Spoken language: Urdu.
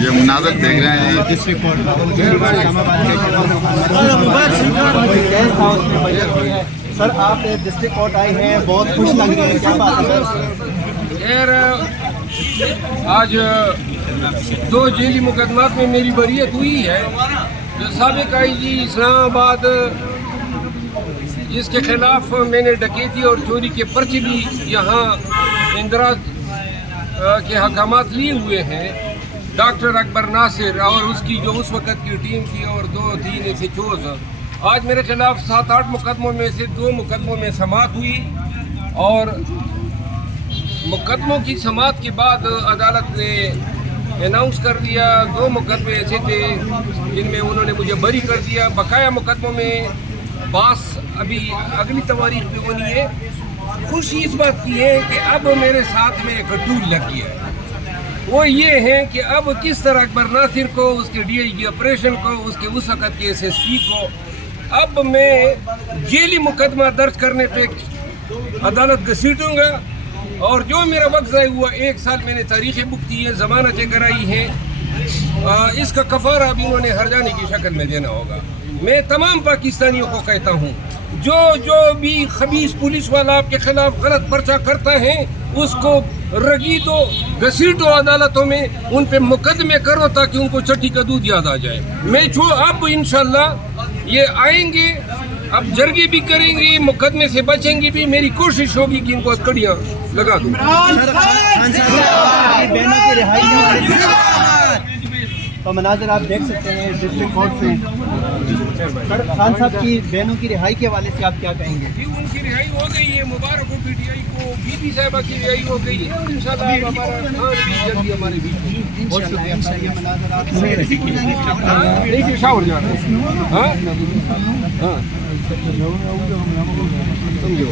یہ مناظر دیکھ رہے ہیں ڈسٹرکٹ کورٹ سر، آپ ڈسٹرکٹ کورٹ آئے ہیں، بہت خوش لگ رہے ہیں، کیا بات ہے سر؟ خیر، آج 2 ذیلی مقدمات میں میری بریت ہوئی ہے۔ جو سابق آئی جی اسلام آباد، جس کے خلاف میں نے ڈکیتی اور چوری کے پرچے بھی یہاں اندراج کے حکامات لیے ہوئے ہیں، ڈاکٹر اکبر ناصر اور اس کی جو اس وقت کی ٹیم تھی، اور 2-3 ایسے چوز، آج میرے خلاف 7-8 مقدموں میں سے 2 مقدموں میں سماعت ہوئی، اور مقدموں کی سماعت کے بعد عدالت نے اناؤنس کر دیا 2 مقدمے ایسے تھے جن میں انہوں نے مجھے بری کر دیا۔ بقایا مقدموں میں باس ابھی اگلی تاریخ پہ ہونی ہے۔ خوشی اس بات کی ہے کہ اب میرے ساتھ میں ایک ٹول لگ گیا ہے، وہ یہ ہے کہ اب کس طرح اکبر ناصر کو، اس کے ڈی آئی جی آپریشن کو، اس کے اس وقت کے ایس ایس پی کو، اب میں ذیلی مقدمہ درج کرنے پہ عدالت گھسیٹوں گا، اور جو میرا وقت ضائع ہوا 1 سال میں نے تاریخیں بک دی ہیں، ضمانتیں کرائی ہیں، اس کا کفارہ اب انہوں نے ہرجانے کی شکل میں دینا ہوگا۔ میں تمام پاکستانیوں کو کہتا ہوں، جو بھی خبیث پولیس والا آپ کے خلاف غلط پرچہ کرتا ہے، اس کو رگیدو گھسیٹو عدالتوں میں، ان پہ مقدمے کرو تاکہ ان کو چٹی کا دودھ یاد آ جائے۔ میں اب انشاءاللہ یہ آئیں گے، اب جرگے بھی کریں گے، مقدمے سے بچیں گے بھی، میری کوشش ہوگی کہ ان کو کڑیاں لگا دوں۔ تو مناظر آپ دیکھ سکتے ہیں ڈسٹرکٹ کورٹ سے، خان صاحب کی بہنوں کی رہائی کے حوالے سے آپ کیا کہیں گے؟ ان کی رہائی ہو گئی ہے، مبارک ہو پی ٹی آئی کو، بی بی صاحبہ کی رہائی ہو گئی ہے، اور انشاءاللہ ہمارا بھی جلدی ہمارے بھی بہت شکریہ مناظر آپ شاور جانا ہاں ہاں سمجھو